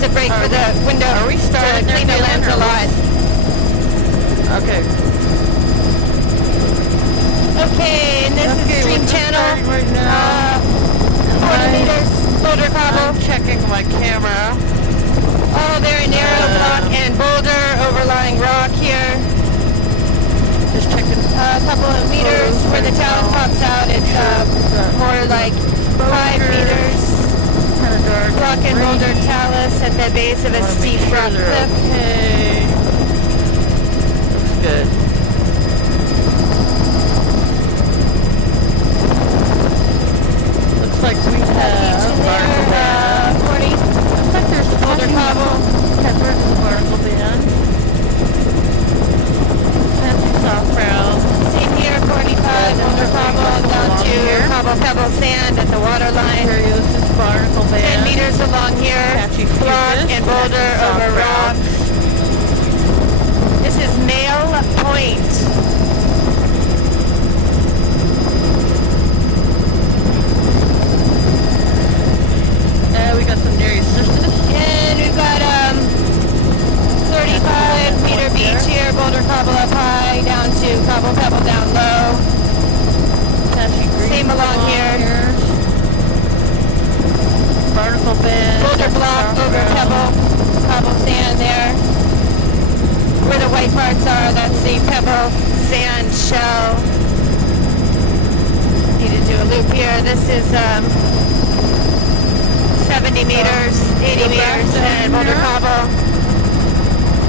to break for the window. Are we starting to clean the lens a lot? Okay. Okay, and this is Stream Channel. Right now. 40 meters, boulder cobble. I'm checking my camera. Oh, very narrow block and boulder, overlying rock here. Just checking a couple of meters where the talus pops out. It's more like 5 meters. Kind of dark. Rock and boulder talus at the base of a steep rock cliff. Okay. Looks good. Looks like we have 40. Looks like there's boulder cobble. Pepper and particle band. Soft brown. Same here, 45 boulder cobble down to cobble pebble sand at the water line. Curiosus barnacle band. 10 meters along here. Rock and boulder over rock. This is Mail Point. We got some Near Sisters. And we've got 35 meter beach here, boulder cobble up high, down to cobble pebble down low. Same along here. Barnacle bed. Boulder block over pebble, cobble sand there. Where the white parts are, that's the pebble sand shell. Need to do a loop here. This is 70 meters, 80 meters, and boulder cobble.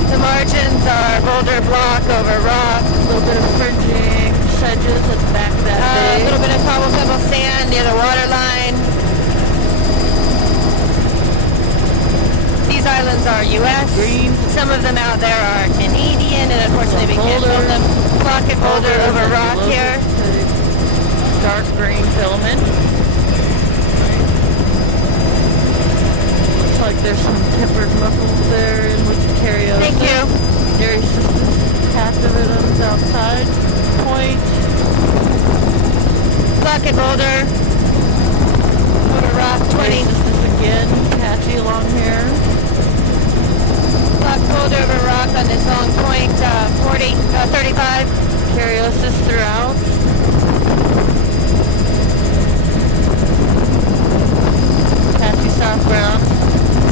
The margins are boulder block over rock. A little bit of fringing sedges at the back of that A little bit of cobble pebble sand near the water line. These islands are U.S. Green. Some of them out there are Canadian, and unfortunately we can't build them. Block and boulder over rock here. Dark green filament. Like there's some tempered mussels there in which to carry over. Thank you. Very captivations outside. Point. Block and boulder. Over rock 20. Again, patchy along here. Block boulder over rock on this long point. 35. Cariosis throughout. Patchy soft brown.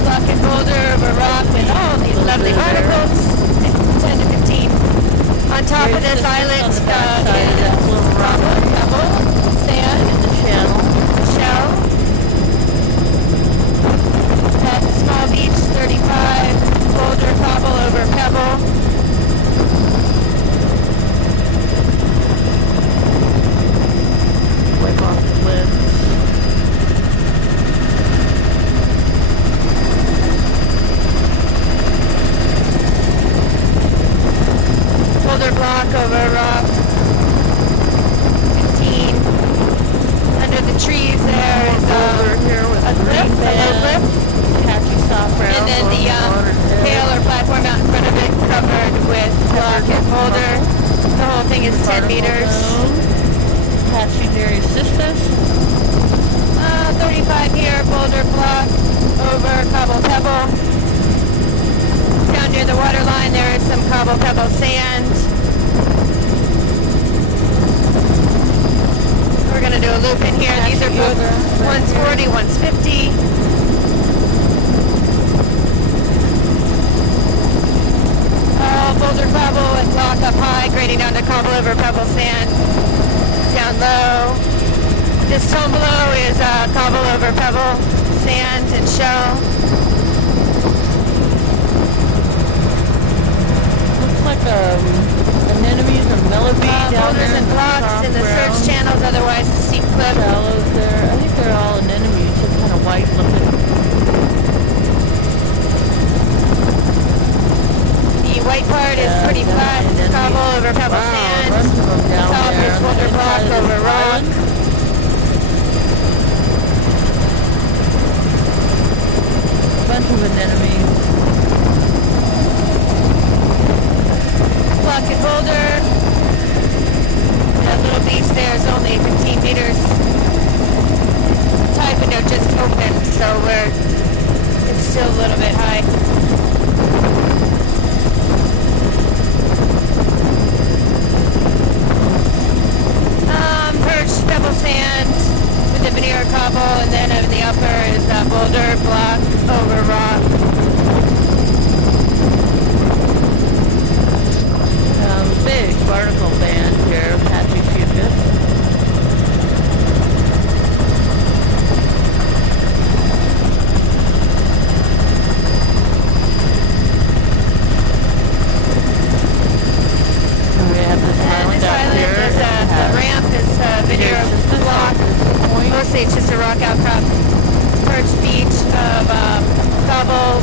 Block and boulder over rock with all these lovely articles. 10 to 15. On top of this island is cobble, pebble, sand, shell. That small beach, 35. Boulder cobble over pebble. Wipe off the lid. Boulder block over rock. 15. Under the trees there is a cliff, a low cliff. Patchy soft brown. And then the pail or platform out in front of it covered with block and boulder. The whole thing is 10 meters. Patchy Near Sisters. 35 here, boulder block over cobble pebble. Down near the water line there is some cobble pebble sand. We're going to do a loop in here. These are both one's 40, one's 50. Boulder cobble and block up high, grading down to cobble over pebble sand. Down low. This tone below is cobble over pebble, sand, and shell. Looks like anemones or millipede down Boulders there. and blocks in the search channels, otherwise a steep cliff. Shallows there. I think they're all anemones, just kind of white looking. The white part is pretty flat. It's cobble over pebble sand. Top is boulder block over rock. Bunch of anemones. Block and boulder. That little beach there is only 15 meters. Tide window just opened, so it's still a little bit high boulder, block, over rock. Big barnacle band here, Apache Cupid. We have this island This out island here. is the ramp is veneer block. Mostly it's just a rock outcrop. Perch beach of cobble,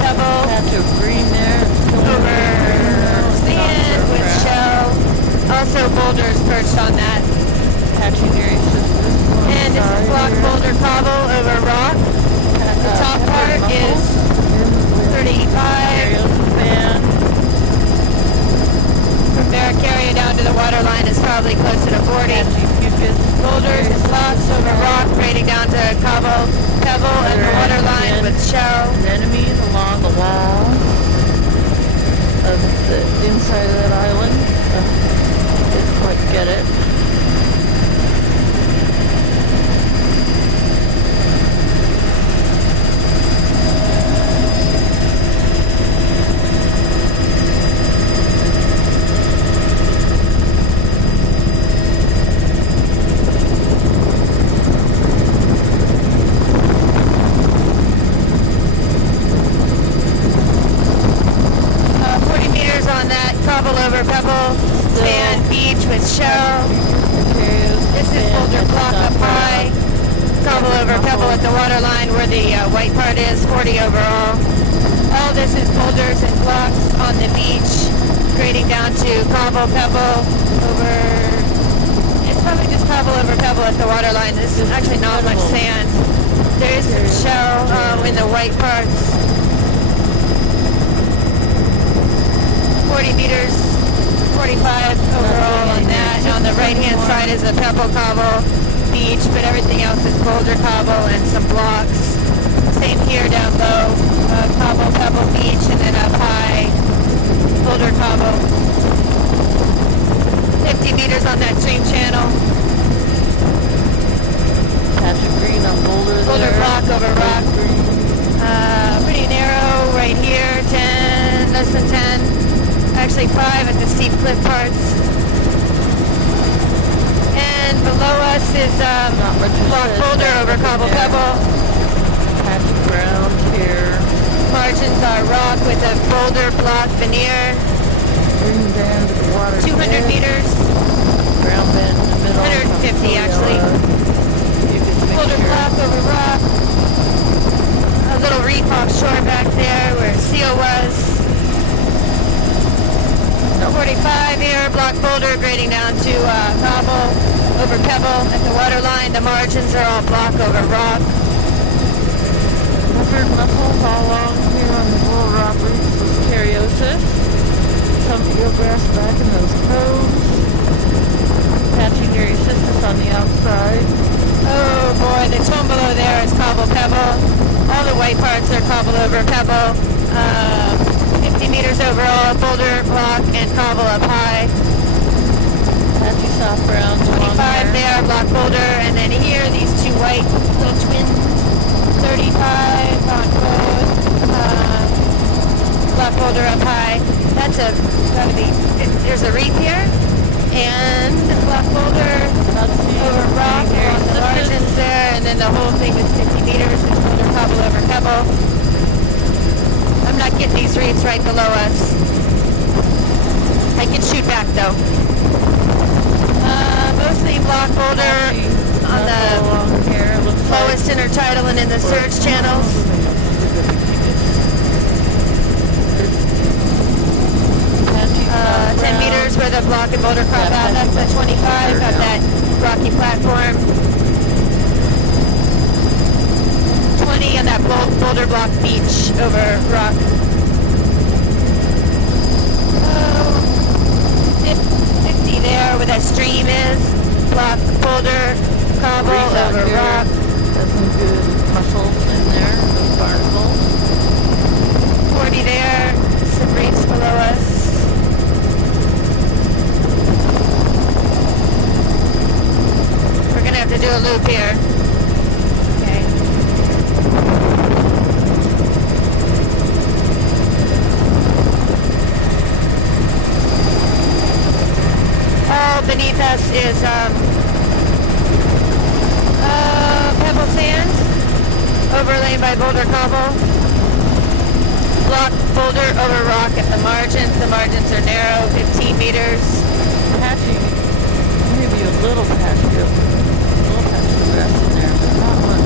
pebble, Patch of green there. over sand with shell. Also boulders perched on that. Apache Mary Sisters. And this is block boulder cobble over rock. The top part is 35. Band. From Barracaria down to the water line is probably closer to 40. Boulders and blocks over rock, grading down to cobble, pebble, and the water line with shell. Enemies along the wall of the inside of that island. Didn't quite get it. Over pebble, sand, beach with shell. This is boulder block up high. Cobble over pebble at the water line where the white part is, 40 overall. All this is boulders and blocks on the beach, grading down to cobble, pebble, over... It's probably just cobble over pebble at the water line. This is actually not much sand. There is some shell in the white parts. 40 meters, 45 overall on that. On the right-hand side is a pebble cobble beach, but everything else is boulder cobble and some blocks. Same here down low, cobble, pebble beach, and then up high, boulder cobble. 50 meters on that stream channel. Patch of green on boulder Boulder there. block over rock. Pretty narrow right here, 10, less than 10. Actually 5 at the steep cliff parts. And below us is block boulder over cobble pebble. Patch of ground here. Margins are rock with a boulder block veneer. Green band at the water. 200 meters. Ground band in the middle. 150 actually. Boulder block over rock. A little reef offshore back there where seal was. 45 here, block boulder grading down to cobble over pebble at the water line. The margins are all block over rock. Leopard mussels all along here on the little rock reef with cariosis. Some eelgrass back in those coves. Apache Mary Sisters on the outside. Oh boy, the tone below there is cobble pebble. All the white parts are cobble over pebble. 50 meters overall, boulder, block, and cobble up high. Apache soft ground. 25 there, block boulder, and then here, these two white little twins. 35 on both. Block boulder up high. That's gotta be, there's a reef here. And block boulder over rock on the margins there, and then the whole thing is 50 meters. It's boulder, cobble over pebble. I'm not getting these reefs right below us. I can shoot back though. Mostly block boulder on the lowest intertidal and in the surge channels. 10 meters where the block and boulder crop out. That's a 25 at that rocky platform. 20 on that boulder block beach over rock. 50 there where that stream is. Block, boulder, cobble over rock. Got some good mussels in there, those barnacles. 40 there, some reefs below us. We're gonna have to do a loop here. Okay. us is pebble sand, overlain by boulder cobble. Block boulder over rock at the margins. The margins are narrow, 15 meters. Patchy, maybe a little patchy grass in there, but not much.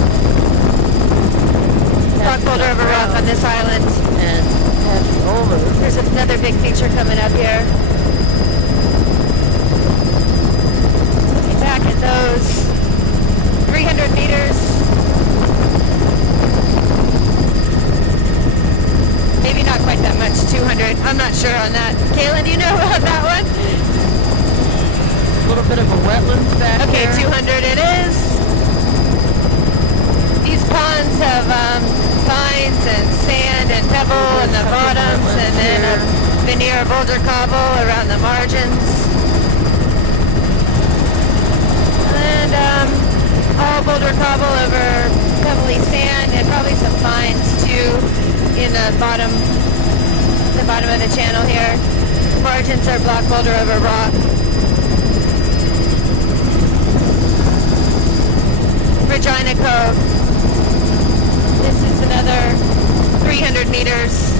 Block boulder over rock on this island. And patchy over. There's another big feature coming up here. Looking back at those, 300 meters. Maybe not quite that much, 200. I'm not sure on that. Kaylin, do you know about that one? A little bit of a wetlands back Okay, there. 200 it is. These ponds have vines and sand and pebble in the bottoms, and then a veneer boulder cobble around the margins. And all boulder cobble over pebbly sand, and probably some vines too in the bottom of the channel here. Margins are block boulder over rock. Regina Cove. This is another 300 meters.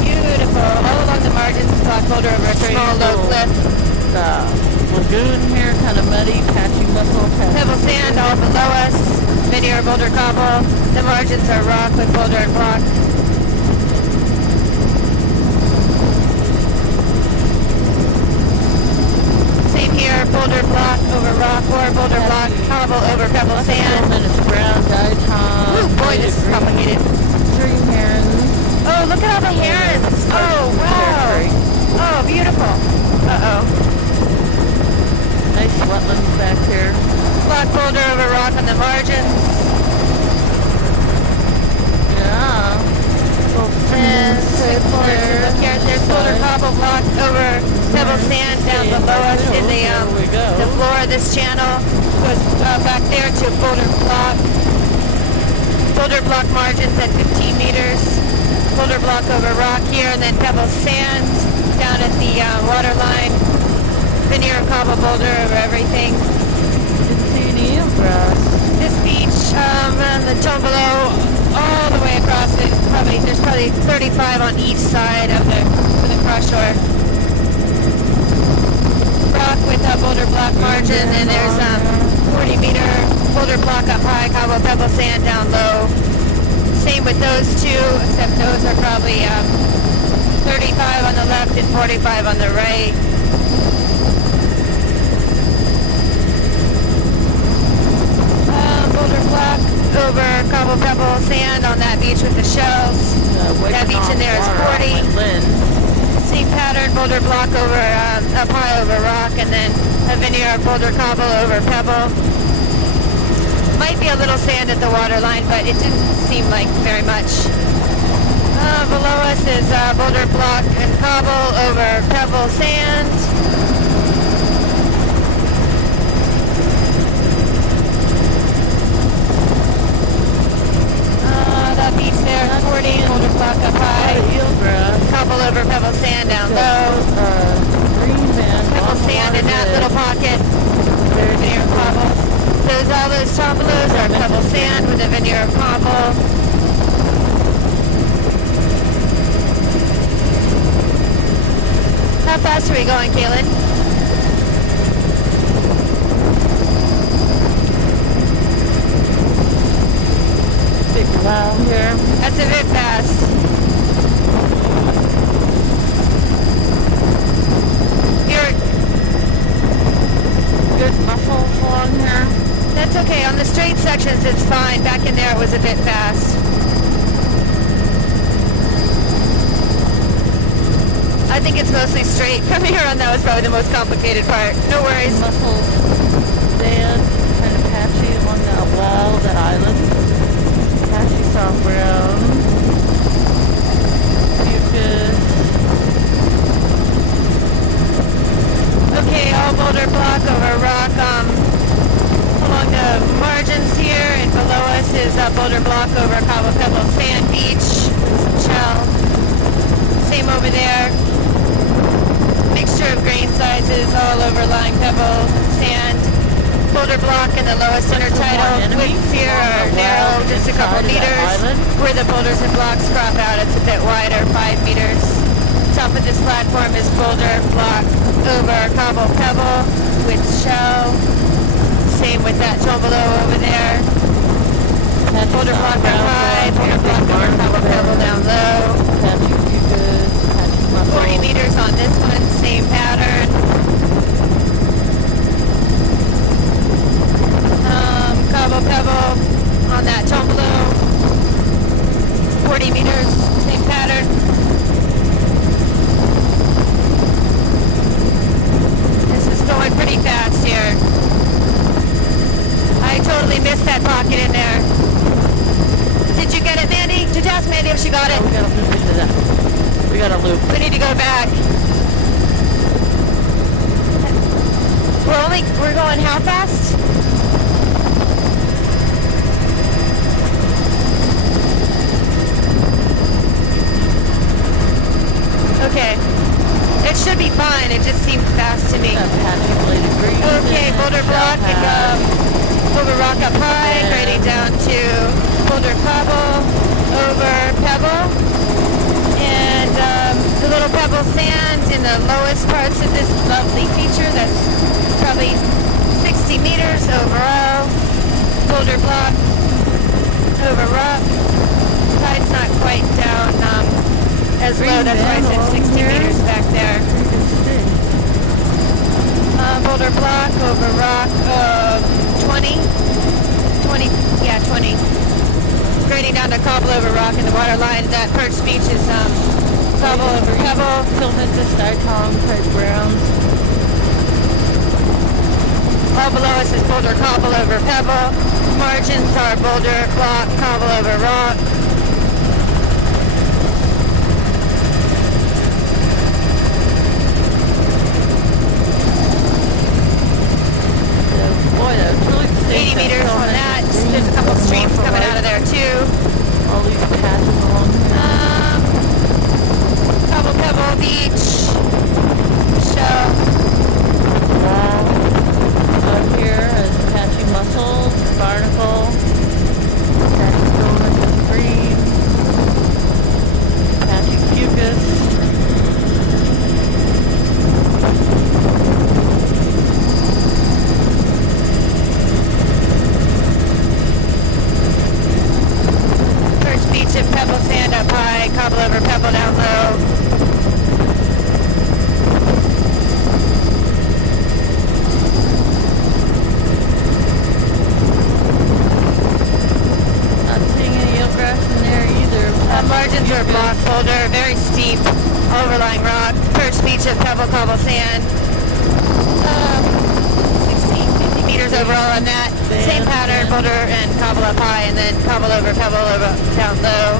Beautiful. All along the margins, block boulder over a small low cliff. Lagoon here, kind of muddy, patchy mussel. Pebble sand all below us. Veneer boulder cobble. The margins are rock with boulder and block. Same here, boulder block over rock, or boulder block, cobble over pebble sand. And it's brown diatom. Ooh, boy, this is complicated. Green herons. Oh, look at all the herons. Oh, wow. Oh, beautiful. Uh-oh. Nice wetlands back here. Block boulder over rock on the margins. Yeah. And look here, there's boulder cobble block over pebble sand down below us in the floor of this channel. Goes back there to boulder block margins at 15 meters. Boulder block over rock here, and then pebble sand down at the water line. Veneer cobble boulder over everything. Didn't see any eelgrass. This beach, and the tone below, all the way across it, there's probably 35 on each side of the cross shore. Rock with a boulder block margin, and there's 40 meter boulder block up high, cobble pebble sand down low. Same with those two, except those are probably 35 on the left and 45 on the right. Boulder block over cobble pebble sand on that beach with the shells. That beach in there is 40. Same pattern, boulder block over up high over rock, and then a veneer boulder cobble over pebble. Might be a little sand at the water line, but it didn't seem like very much. Below us is boulder block and cobble over pebble sand. That beach there, 40, boulder block up high. Cobble over pebble sand down low. Pebble sand in that little pocket. Veneer cobbles. All those tombolos are pebble sand with a veneer of cobble. How fast are we going, Kaylin? Big cloud here. That's a bit fast. You're Good mussels along here. That's okay. On the straight sections, it's fine. Back in there, it was a bit fast. I think it's mostly straight. From here on, that was probably the most complicated part. No worries. Mussels, sand, kind of patchy along that wall, that island. Patchy soft brown. Mucus. Okay, all boulder block over rock along the margins here, and below us is a boulder block over cobble pebble sand beach with some shell. Same over there. mixture of grain sizes all over lime, pebble, sand. Boulder block in the lowest intertidal. Widths here are narrow, just a couple meters. Where the boulders and blocks crop out, it's a bit wider, 5 meters. Top of this platform is boulder block over cobble pebble with shell. Same with that below over there. Boulder block up high, boulder block over cobble pebble down low. 40 meters on this one, same pattern. Cobble pebble on that below. 40 meters, same pattern. This is going pretty fast here. I totally missed that pocket in there. Did you get it, Mandy? Did you ask Mandy if she got it? We gotta loop into that. We gotta loop. We need to go back. We're going how fast? Okay. It should be fine. It just seemed fast to me. Okay, boulder block and boulder rock up high, grading down to boulder cobble over pebble. And the little pebble sand in the lowest parts of this lovely feature. That's probably 60 meters overall. Boulder block over rock. Tide's not quite down as low. That's why I said 60 meters back there. Boulder block over rock 20. 20. Grading down to cobble over rock in the water line. That perch beach is cobble over pebble. Filtered to diatom type browns. All below us is boulder cobble over pebble. Margins are boulder block cobble over rock. Boy, that's really 80 meters on that. There's a couple streams coming out of there too. All these patches along here. Cobble pebble beach. Shell. Wall. Out here is patchy mussels, barnacle, patchy filament green, patchy fucus. Beach of pebble sand up high, cobble over pebble down low. Not seeing any eelgrass in there either. Margins are block boulder, very steep, overlying rock. Perch beach of pebble cobble sand. 50 meters overall on that. Same pattern, boulder and cobble up high, and then cobble over pebble over down low.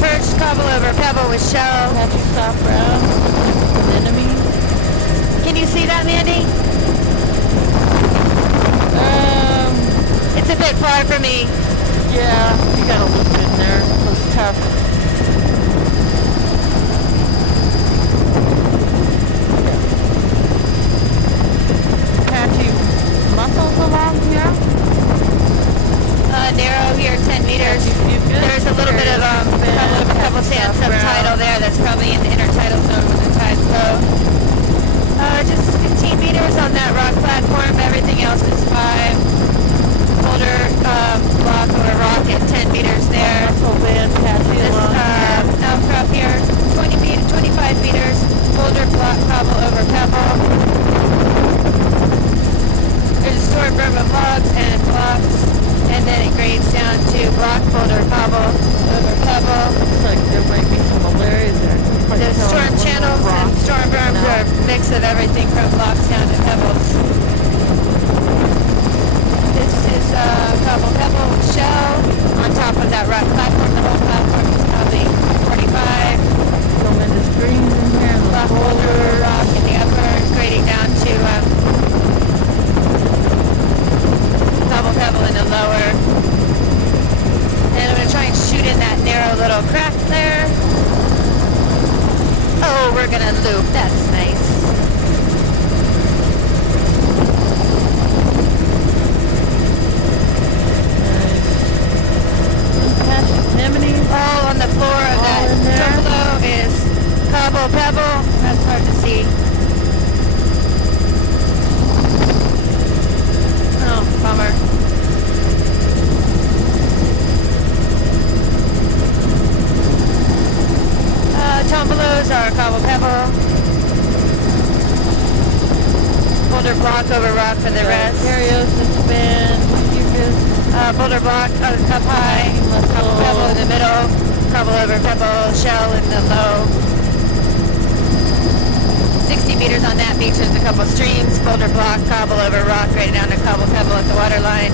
Perch cobble over pebble with shell. Patchy soft brown. Anemone. Can you see that, Mandy? It's a bit far for me. Yeah, you gotta loop in there. It's tough. Mussels along here? Narrow here, 10 meters. There's a little bit of pebble sand subtidal there. That's probably in the intertidal zone when the tide's low. Just 15 meters on that rock platform. Everything else is 5. Boulder block over rock at 10 meters there. This outcrop here, 25 meters. Boulder block cobble over pebble. There's a storm berm of logs and blocks, and then it grades down to block boulder cobble over pebble. Looks like there might be some malaria there. The storm channels and storm berms are a mix of everything from blocks down to pebbles. This is cobble pebble shell on top of that rock platform. The whole platform is probably 45. Tremendous greens in here. Block boulder rock in the upper, grading down to cobble pebble in the lower. little crack there. Oh, we're gonna loop. That's nice. All on the floor of that Tupelo is cobble pebble. That's hard to see. Oh, bummer. Tombolos are cobble pebble. Boulder block over rock for the rest. Cariosis bend. Boulder block up high. Cobble pebble in the middle. Cobble over pebble shell in the low. 60 meters on that beach. There's a couple streams. Boulder block, cobble over rock, right down to cobble pebble at the waterline.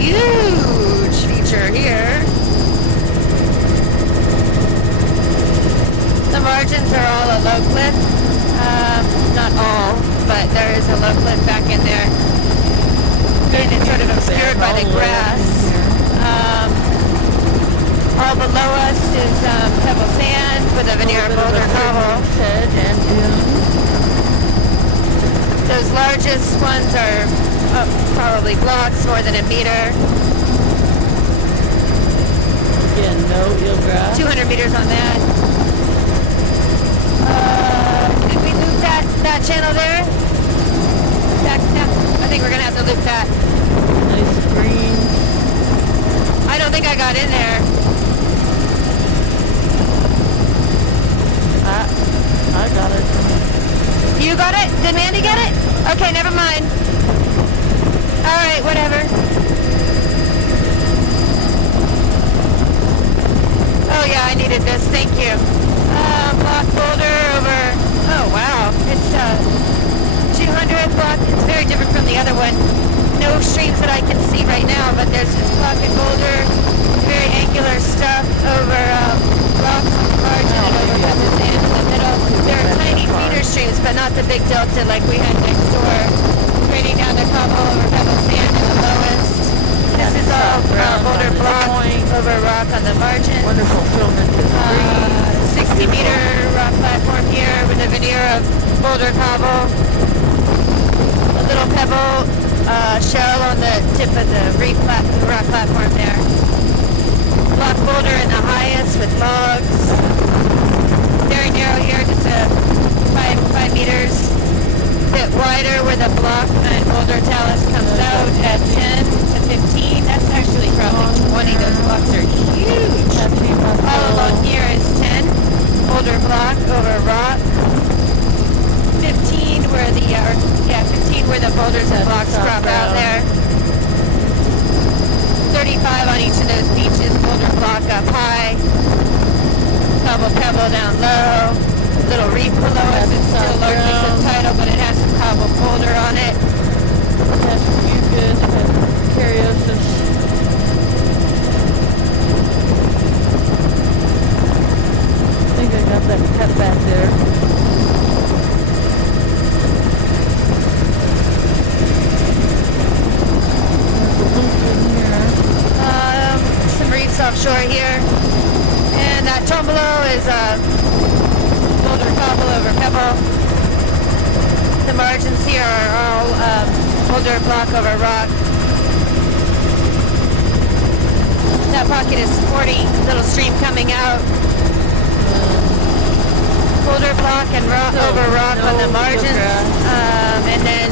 Huge feature here. The margins are all a low cliff. Not all, but there is a low cliff back in there. And it's sort of obscured by the grass. All below us is pebble sand with a veneer of boulder cobble. Those largest ones are probably blocks, more than a meter. Again, no eelgrass. 200 meters on that. Did we loop that channel there? I think we're going to have to loop that. Nice green. I don't think I got in there. I got it. You got it? Did Mandy get it? Okay, never mind. Alright, whatever. Oh yeah, I needed this. Thank you. Block boulder over... Oh wow. It's 200 block. It's very different from the other one. No streams that I can see right now, but there's this block and boulder. Very angular stuff over rocks on the margin and over pebble sand in the middle. There are tiny feeder streams, but not the big delta like we had next door. Grading down to cobble over pebble sand in the lowest. This is all boulder block over rock on the margin. Wonderful filament. 60 meter rock platform here with a veneer of boulder cobble. A little pebble shell on the tip of the rock platform there. Block boulder in the highest with logs. Very narrow here, just a 5 meters. Bit wider where the block and boulder talus comes out at 10 to 15. That's actually probably 20. Those blocks are huge. All along here is 10. Boulder block over rock. 15 where the 15 where the boulders and blocks drop out there. 35 on each of those beaches. Boulder block up high. Cobble pebble down low. Little reef below us. It's still largely subtidal, but it has some cobble boulder on it. That's mucus and cariosis. I think I got that cut back there. Some reefs offshore here. And that Tombolo is boulder cobble over pebble. The margins here are all boulder block over rock. That pocket is sporty, little stream coming out. Boulder block and over rock on the margins. And then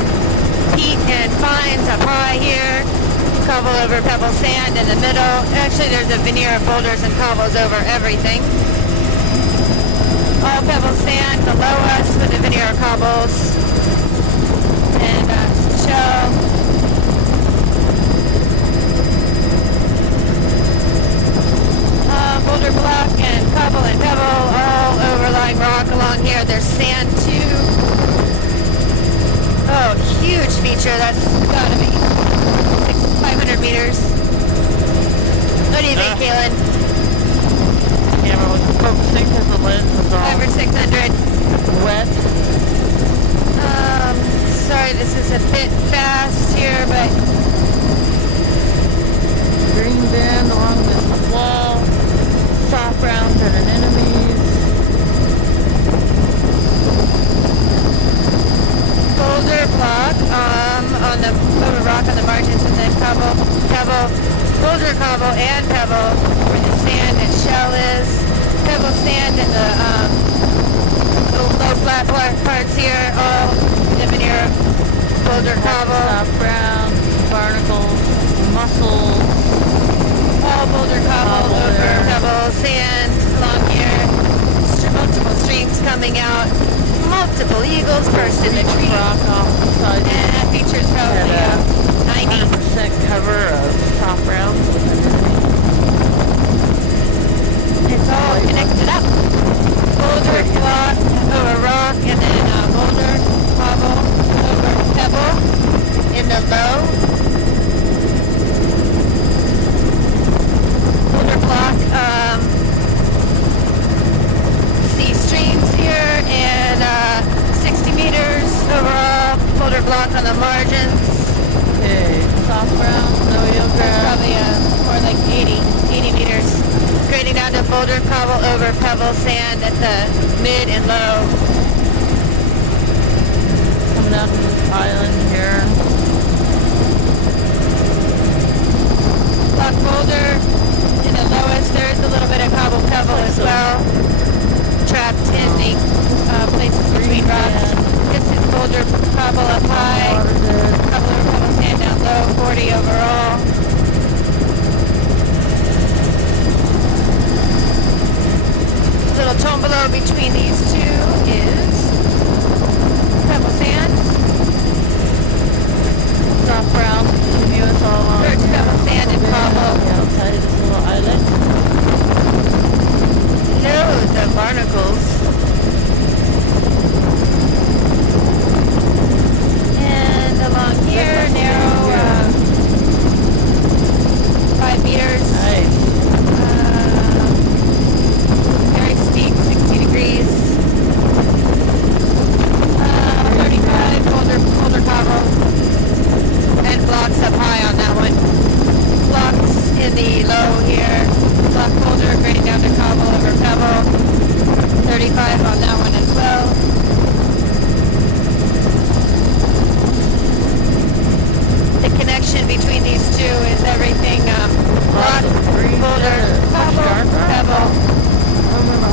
peat and fines up high here. Cobble over pebble sand in the middle. Actually, there's a veneer of boulders and cobbles over everything. All pebble sand below us with a veneer of cobbles. And shell. Boulder block and cobble and pebble all overlying rock along here. There's sand too. Oh, huge feature. That's gotta be 500 meters. What do you think, Kaylin? Camera was focusing because the lens was all 5 or 600. wet. Sorry, this is a bit fast here, but Green band along this wall. Soft shell is. Pebble sand in the low flat parts here, all veneer boulder cobble. Soft ground, barnacles, mussels. All boulder cobble over pebble sand along here. Multiple streams coming out. Multiple eagles perched in the tree. Rock off the side. And that features probably 90% cover of soft ground. It's all connected up. Boulder, block, over rock, and then boulder, cobble, over pebble in the low. Boulder block, see streams here, and 60 meters overall. Boulder block on the margins. Okay, soft ground, no grass. Probably more like 80 meters. Grading down to boulder cobble over pebble sand at the mid and low. Coming down to this island here. Block boulder in the lowest. There is a little bit of cobble pebble as well. Trapped in the places between rocks. This is boulder cobble up high. Cobble over pebble sand down low. 40 overall. Little tombolo between these two is pebble sand. Soft ground, continuous all along. Birch pebble sand and cobble. Outside this little island. Loads of barnacles. And along here, narrow 5 meters. Nice. Very steep, 60 degrees. 35 boulder cobble. And blocks up high on that one. Blocks in the low here. Block boulder grading down to cobble over pebble. 35 on that one as well. The connection between these two is everything rock, boulder, cobble, pebble,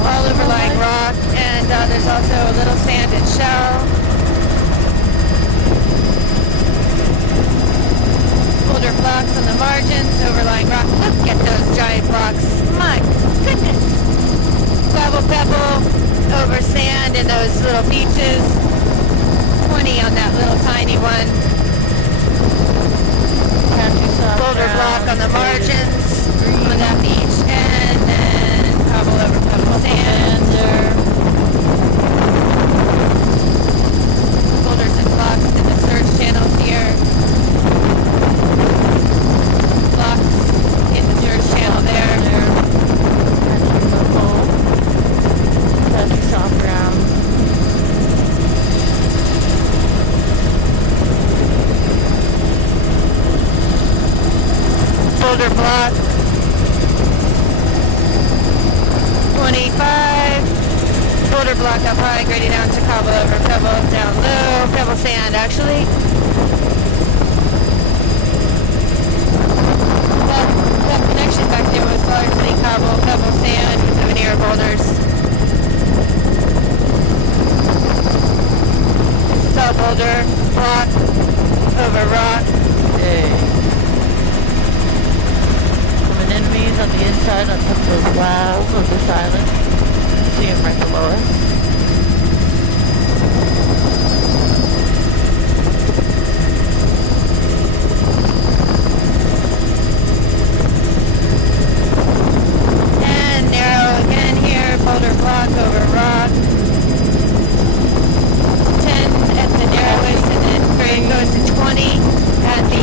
all overlying rock, and there's also a little sand and shell. Boulder blocks on the margins, overlying rock. Look at those giant blocks. My goodness. Gravel pebble over sand in those little beaches. 20 on that little tiny one. Boulder block on the margins on that beach, and then cobble over pebble sand. Boulders and blocks in the surge channels here. Blocks in the surge channel there. That's soft ground. Boulder block 25. Boulder block up high, grading down to cobble over pebble, down low, pebble sand actually. That connection back there was largely cobble, pebble sand with the veneer boulders. This is all boulder block over rock. Okay. Enemies on the inside on some of those walls of this island. See them right below us. And narrow again here, boulder block over rock. 10 at the narrowest, and then grade goes to 20 at the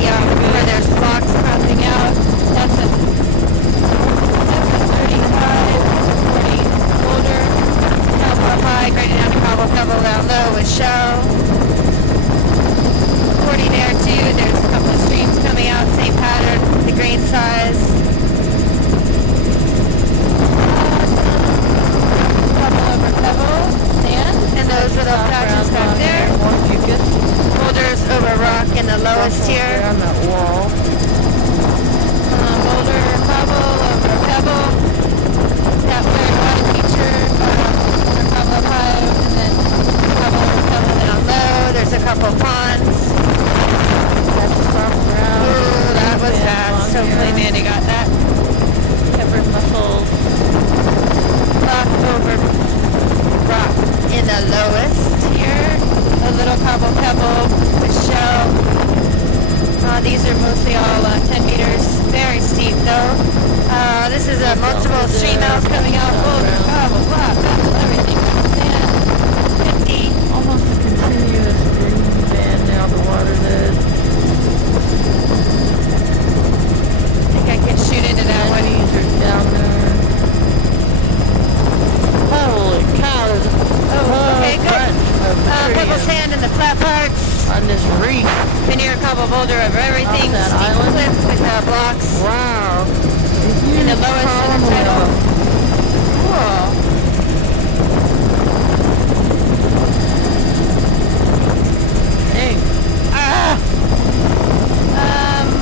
where there's blocks cropping out. That's a 35, 40 boulder, up high. multiple Delta stream there, outs coming out. Boulder, southbound. cobble, block, gravel, everything. Sand, 50. Almost a continuous green band now, the water's edge. I think I can shoot into that one. Trees are down there. Holy cow, there's a Okay, good. bunch of Pebble trees sand in the flat parts. on this reef. Veneer, cobble, boulder over everything. Off that Steep island. cliffs with blocks. Wow. In the lowest of the title. Cool. Hey,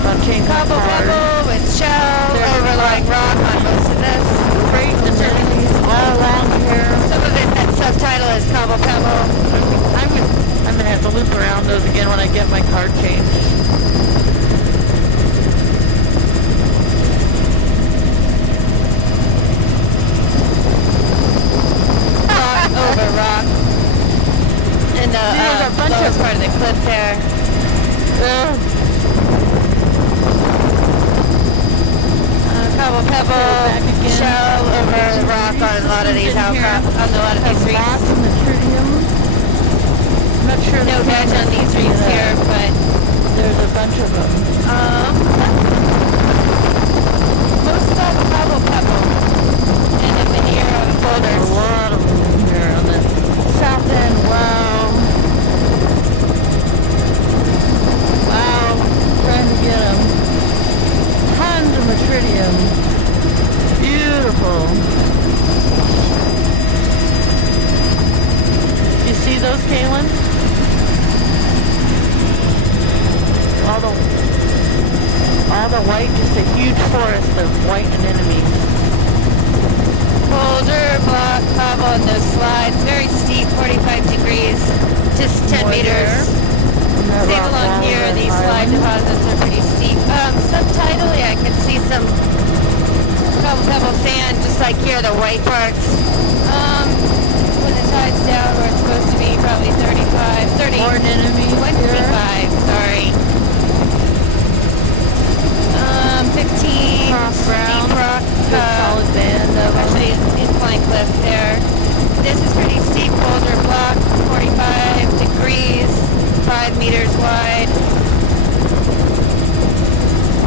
I'll change my Cobble card. pebble with shell, There's overlying rock on most of this. Great amenities all along here. Some of it, that subtitle is cobble pebble. I'm gonna have to loop around those again when I get my card changed. Rock over rock. And the There's a bunch lowest of- part of the cliff there. Cobble pebble, back again. shell over rock on a lot of these outcrops, on a lot of these reefs. Lots of tritium. I'm not sure. No the hedge on these reefs here, but there's a bunch of them. most of all the cobble pebble and the veneer of There's boulders. a lot of them in here on the south end. Wow. Wow. Trying to get them. Tons of matridium. Beautiful. You see those, Kaylin? All the white, just a huge forest of white anemones. Boulder, block, cobble, and those slides. Very steep, 45 degrees, just 10 More meters. there. Same along here, these slide deposits are pretty steep. Subtitally, I can see some cobble pebble sand, just like here, the white parts. When the tide's down where it's supposed to be, probably 35, 30, More anemones 25, sorry. 15, Brown. steep rock, Good solid band of them. actually incline cliff there. This is pretty steep, boulder block, 45 degrees, 5 meters wide.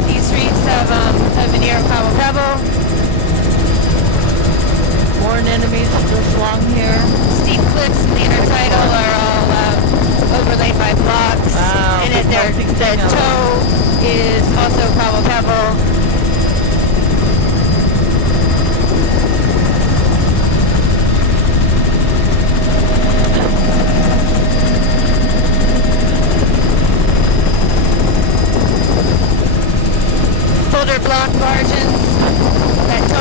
These reefs have a veneer of cobble pebble. More anemones just along here. Steep cliffs in the intertidal are all overlaid by blocks. Wow, And the toe is also cobble pebble. Boulder block margins. That toe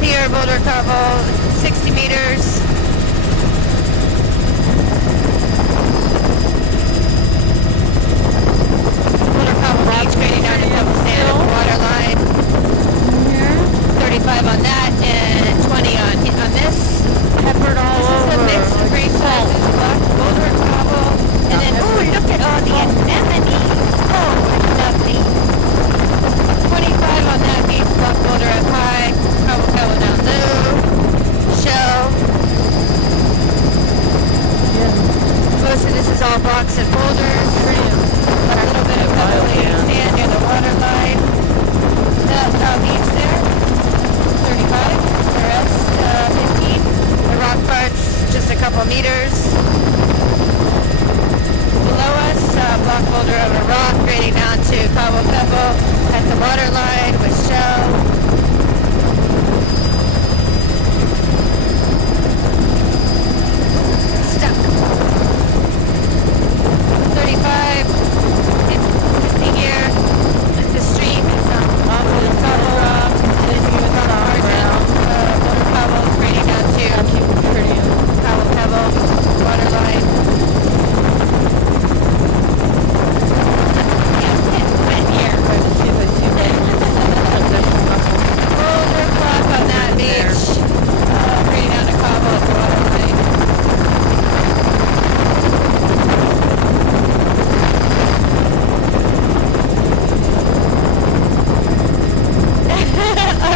Here, Boulder Cobble, 60 meters. Boulder Cobble Beach, grading down to Pebble Sand, water line. 35 on that, and 20 on this. Peppered all This over. is a mix of great sizes, black Boulder Cobble, and then, oh, look at all the anemones. Oh, lovely. 25 on that beach, black Boulder up high, Cobble Cobble down low, shell. Most of this is all blocks and boulders. A little bit of pebbly sand near the water line. The beach there, 35. The rest, 15. The rock parts, just a couple meters. Below us, block boulder over rock, grading down to Cobble Pebble at the water line with shell. Stuck. 35. 50 here. The stream is on Boulder Cobble rock. Boulder Cobble grading down to Cobble Pebble water line. Wet here. Boulder clock on that beach. Grading down to Cobble at the water line.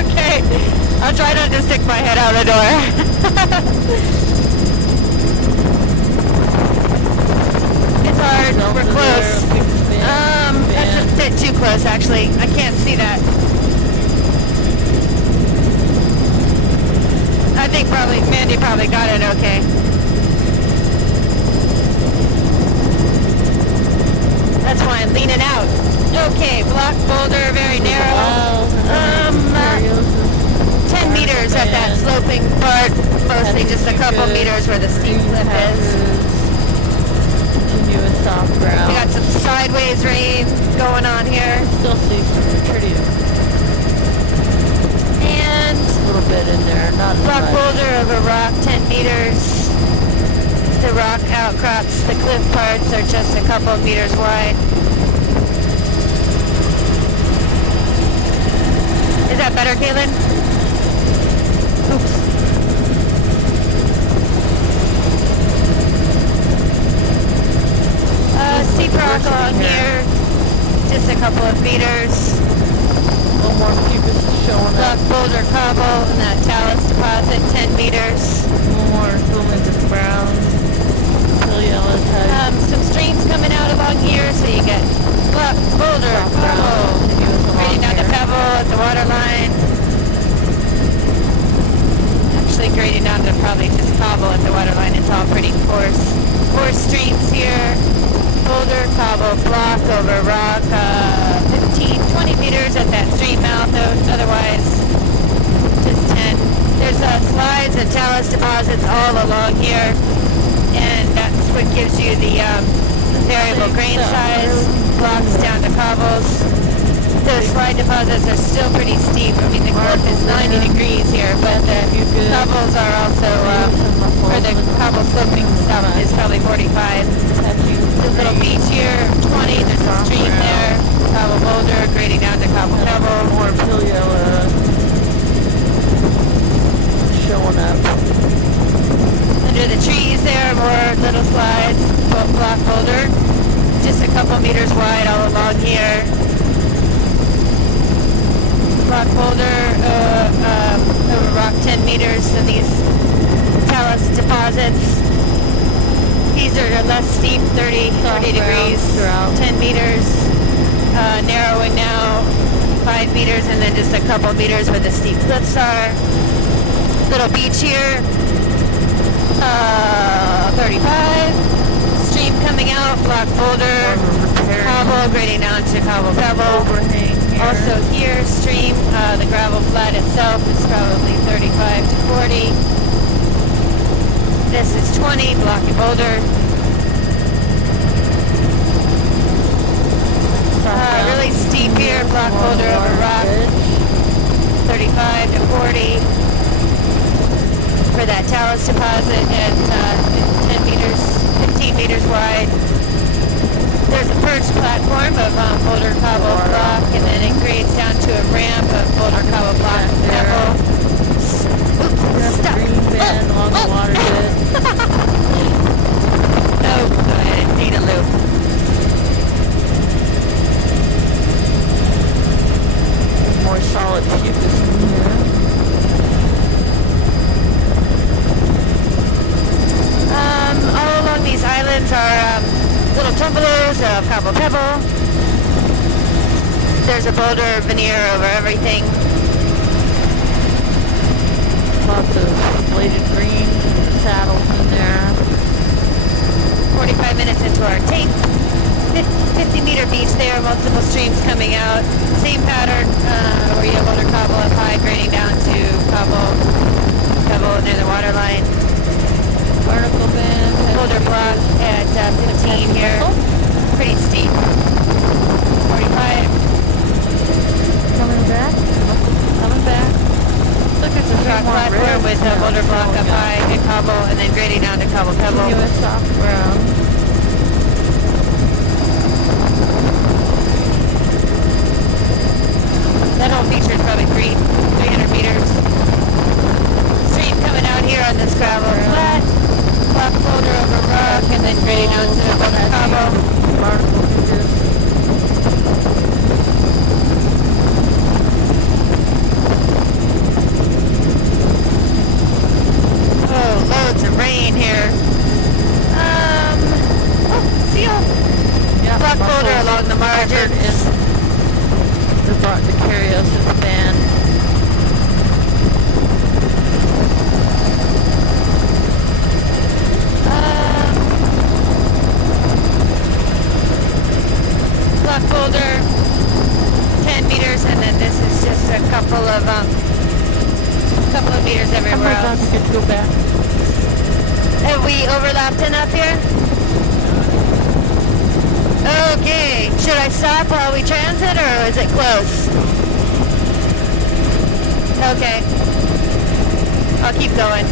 Okay, I'll try not to stick my head out the door. It's hard, we're close. That's a bit too close actually. I can't see that. I think Mandy probably got it okay. That's why I'm leaning out. Okay, block boulder, very narrow. 10 meters at that sloping part, mostly just a couple meters where the steep cliff is. Continuous soft ground. We got some sideways rain going on here. Still see some tritium. And A little bit in there, not as block much. boulder over rock, 10 meters. The rock outcrops, the cliff parts are just a couple meters wide. Is that better, Caitlin? Oops. Steep rock along here, just a couple of meters. A little more cubus is showing Block up. boulder cobble and that talus deposit, 10 meters. More swimming to brown. Still yellow type. Some streams coming out along here, so you get block boulder cobble. Grading down to Pebble at the water line. Actually grading down to probably just Cobble at the water line. It's all pretty coarse. Coarse streams here. Boulder, Cobble, block over rock. 15, 20 meters at that stream mouth. Otherwise, just 10. There's slides and talus deposits all along here. And that's what gives you the variable grain size. Blocks down to cobbles. The slide deposits are still pretty steep. I mean, the cliff is 90 degrees here, but the cobbles are also, or the cobble sloping stuff is probably 45. The little beach here, 20. There's a stream there. Cobble boulder, grading down to Cobble Pebble. More paleo showing up. Under the trees there, more little slides. Block boulder, just a couple meters wide all along here. Block boulder over rock 10 meters, and these talus deposits. These are less steep, 30 degrees, 10 meters, narrowing now, 5 meters, and then just a couple meters where the steep cliffs are. Little beach here, 35. Stream coming out, block boulder, cobble, grading down to Cobble Pebble. Also here, stream, the gravel flat itself is probably 35 to 40. This is 20, blocky boulder. Really steep here, block boulder over rock, 35 to 40. for that talus deposit at 10 meters, 15 meters wide. There's a perch platform of boulder cobble block, and then it grades down to a ramp of boulder cobble block pebble. Oops, stuck. Green band along the watershed. Oh, go ahead and need a loop. More solid fucus in here. All along these islands are little tumblers of cobble pebble. There's a boulder veneer over everything. Lots of bladed greens and saddles in there. 45 minutes into our tape. 50-meter beach there, multiple streams coming out. Same pattern where you have boulder cobble up high, grading down to cobble pebble near the water line. Barnacle band. Boulder block at 15 here. Pretty steep. 45. Coming back. Coming back. Look at the Rock platform with a boulder block up high, good cobble, and then grading down to cobble pebble. Continuous soft ground. That whole feature is probably 300 meters. Stream coming out here on this gravel flat. Block boulder over rock, and then grading down to the boulder cobble. Barnacle features. Oh, loads of rain here. Seal. Yeah, Block boulder along the margins. They brought the Cariosis band. Block boulder, 10 meters, and then this is just a couple of meters everywhere else. We get to go back. Have we overlapped enough here? Okay, should I stop while we transit, or is it close? Okay, I'll keep going.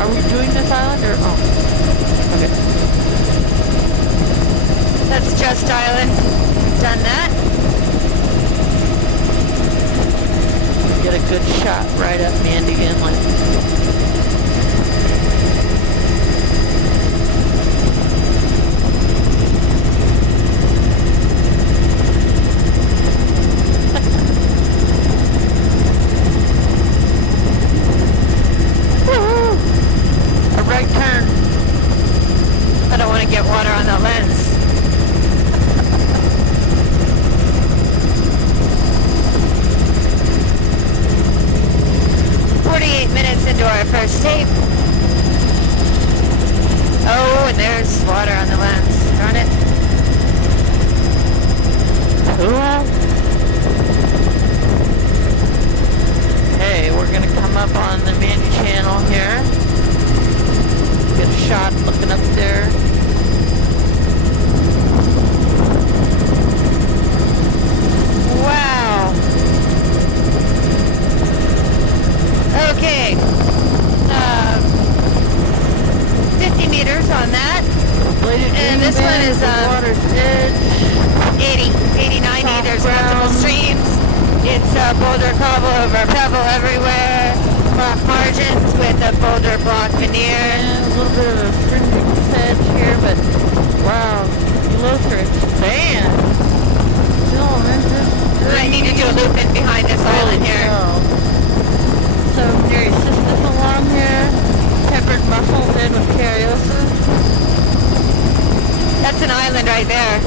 Are we doing this island or okay? That's Just Island. Done that. Get a good shot right at Mandy Inlet. A right turn. I don't want to get water on the lens. Minutes into our first tape. Oh, and there's water on the lens. Darn it. Hey, we're gonna come up on the Mandy Channel here. Get a shot looking up there. Wow. Okay. 50 meters on that. And this one is 80, 90. There's multiple streams. It's boulder cobble over pebble everywhere. Rock margins with a boulder block veneer. And a little bit of a fringing sedge here, but wow, look at band. I need to do a loop in behind this island here. So Cariosis along here, peppered mussels in with Cariosis. That's an island right there.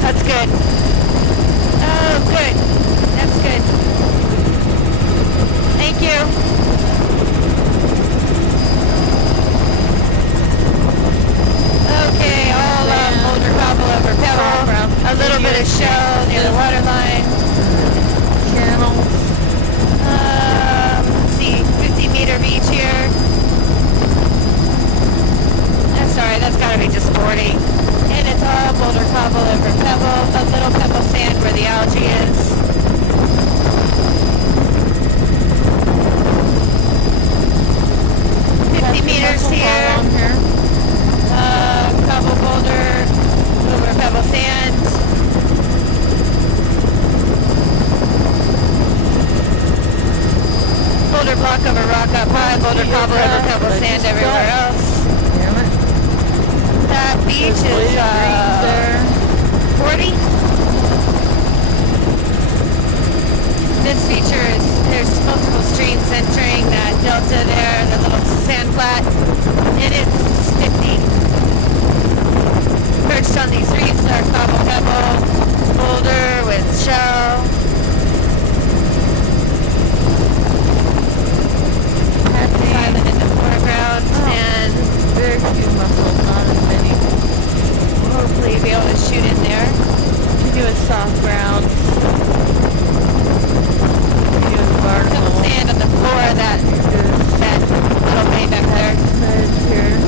That's good. Oh, good. That's good. Thank you. probably just 40. And it's all boulder cobble over pebble, a little pebble sand where the algae is. 50 meters here. Cobble boulder over pebble sand. Boulder block over rock up high, boulder cobble over pebble sand everywhere else. Damn it. That beach is 40. This feature is, there's multiple streams entering that delta there, the little sand flat, and it's 50. Perched on these reefs are cobble pebble, boulder with shell. Island in the foreground, and very few mussels, not as many. we'll hopefully be able to shoot in there. We do a soft ground. We do a barnacle. Some sand on the floor of that little bay back there. Sedge here.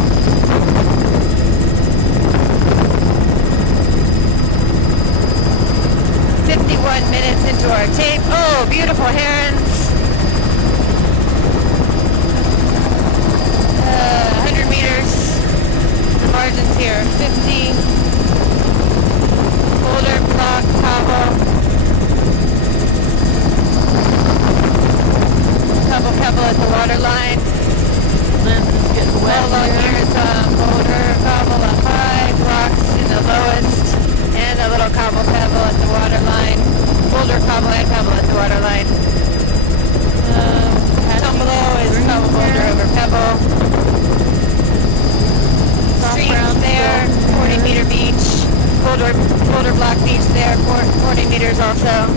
Minutes into our tape. Oh, beautiful herons. 100 meters. The margins here, 50. Boulder, block, cobble. Pebble at the water line. Lens is getting wet Along here is boulder, cobble up high, blocks in the lowest, and a little cobble pebble at the water line. Boulder, cobble, and pebble at the water line. Down below is cobble, boulder over pebble. Streams there, 40 meter beach. Boulder block beach there, 40 meters also.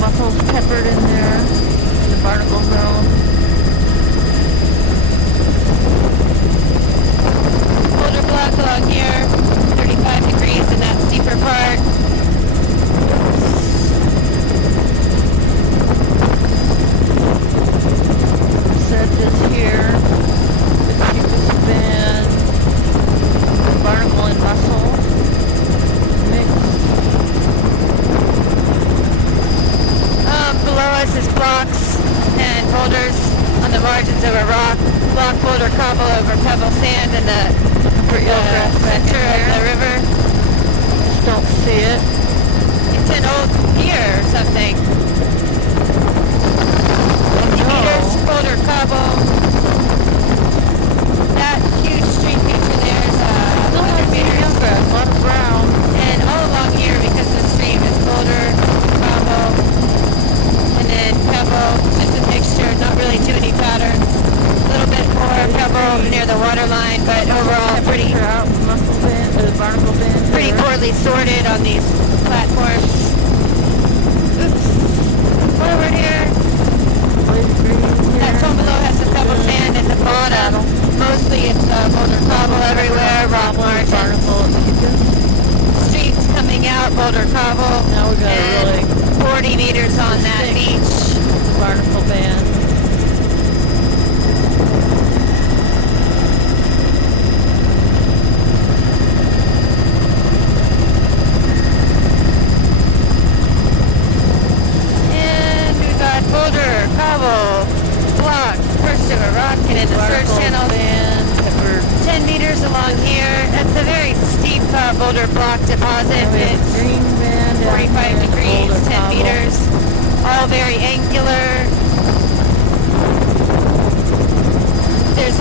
Mussels peppered in there, in the barnacle zone. Boulder block along here, 35 degrees in that steeper part. Sedges here, the cheapest band, barnacle and mussel mix. Below us is blocks and boulders on the margins of a rock. Block, boulder, cobble over pebble sand in the center of the river. Just don't see it. It's an old pier or something. 50 meters, boulder, cobble. That huge stream feature there is 100 meters. A lot of brown. And all along here, because the stream is boulder, cobble, and then pebble, just a mixture, not really too many patterns. A little bit more pebble near the water line, but overall pretty poorly sorted on these platforms. Oops. Forward here. That tunnel below has some pebble sand at the bottom. Mostly it's boulder cobble everywhere, rock margins. Streams coming out, boulder cobble. Now we got and 40 meters on that beach. Barnacle band. And we got boulder, cobble, block, perched over rock, and in the surge channel. 10 meters along here. That's a very steep boulder block deposit. It's 45 degrees, 10 meters. All very angular. There's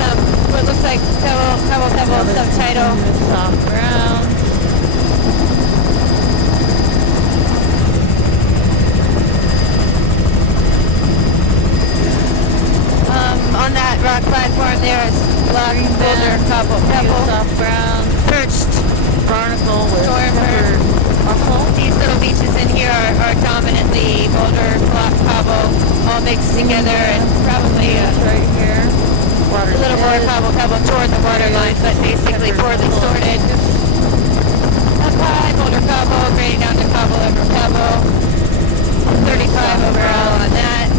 what looks like pebble subtitle. Soft ground. On that rock platform there is block, boulder, cobble, pebble. Soft ground. Perched Barnacle with stormer. mussel. These little beaches in here are dominantly boulder, block, cobble, all mixed together, and probably right here. a little more cobble toward the water line, but basically poorly sorted. Up high, boulder, cobble, grading down to cobble over pebble. 35 overall on that.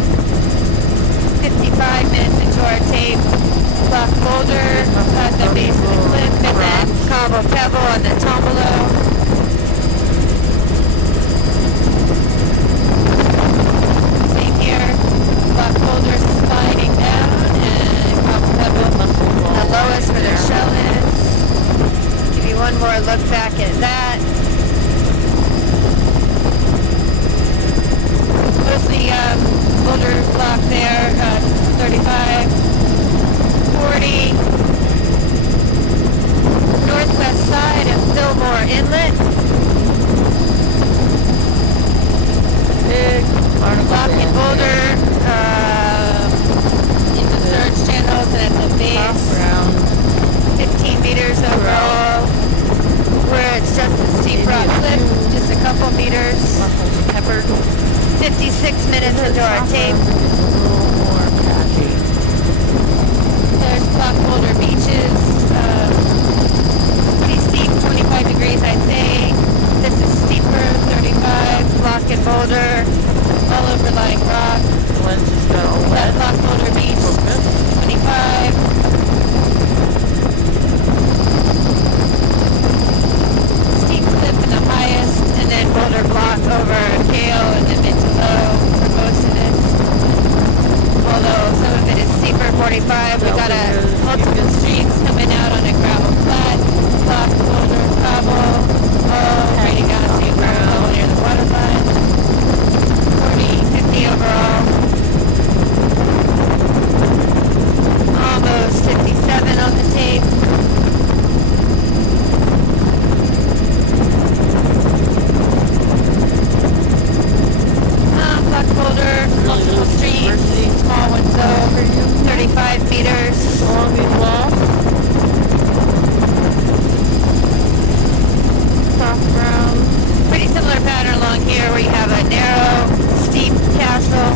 55 minutes into our tape. Block, boulder, then Tombolo. Same here. Black boulders sliding down, and Cobble Pebble, the lowest where their shell is. Give you one more look back at that. Mostly boulder block there, 35, 40. Northwest side of Fillmore Inlet. Big Block and boulder in the surge channels and at the base. 15 meters overall. Where it's just a steep rock cliff, just a couple meters. Mussels peppered. 56 minutes into our tape. A little more patchy. There's Black Boulder beaches. Pretty steep, 25 degrees I'd say. This is steeper, 35. Block and boulder, all overlying rock. Lens has got a That lead Black Boulder beach, focus. 25. Steep cliff in the highest, and then boulder block over Gale in the mid to low for most of this. Although some of it is steeper, 45. We got multiple streams coming out on a gravel flat. Block, boulder, cobble, all raining down to ground near the water line. 40, 50 overall. Almost 57 on the tape. Black boulder, multiple streams, small ones though, 35 meters. Along these walls. Soft ground. Pretty similar pattern along here where you have a narrow, steep castle.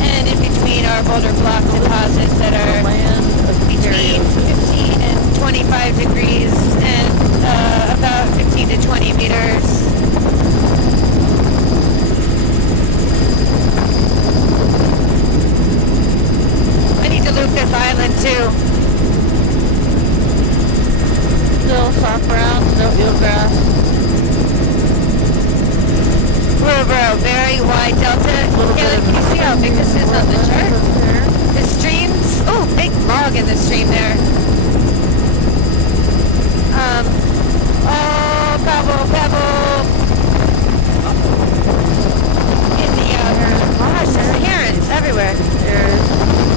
And in between are boulder block deposits that are between 15 and 25 degrees and about 15 to 20 meters. I need to loop this island too. Still soft ground, no eelgrass. We're over a very wide delta. Kayla, can you see how big this is on the chart? The streams, oh, big log in the stream there. Oh, pebble. In the gosh, there's herons everywhere. There's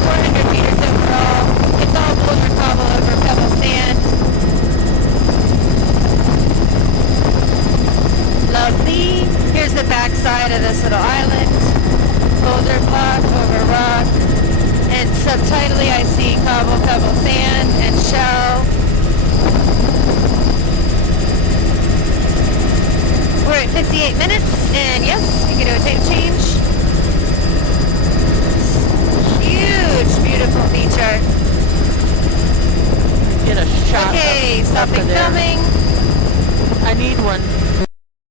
400 meters overall. It's all boulder cobble over pebble sand. Lovely. Here's the back side of this little island. Boulder block over rock. And subtitly I see cobble, pebble, sand, and shell. We're at 58 minutes, and yes, you can do a tape change.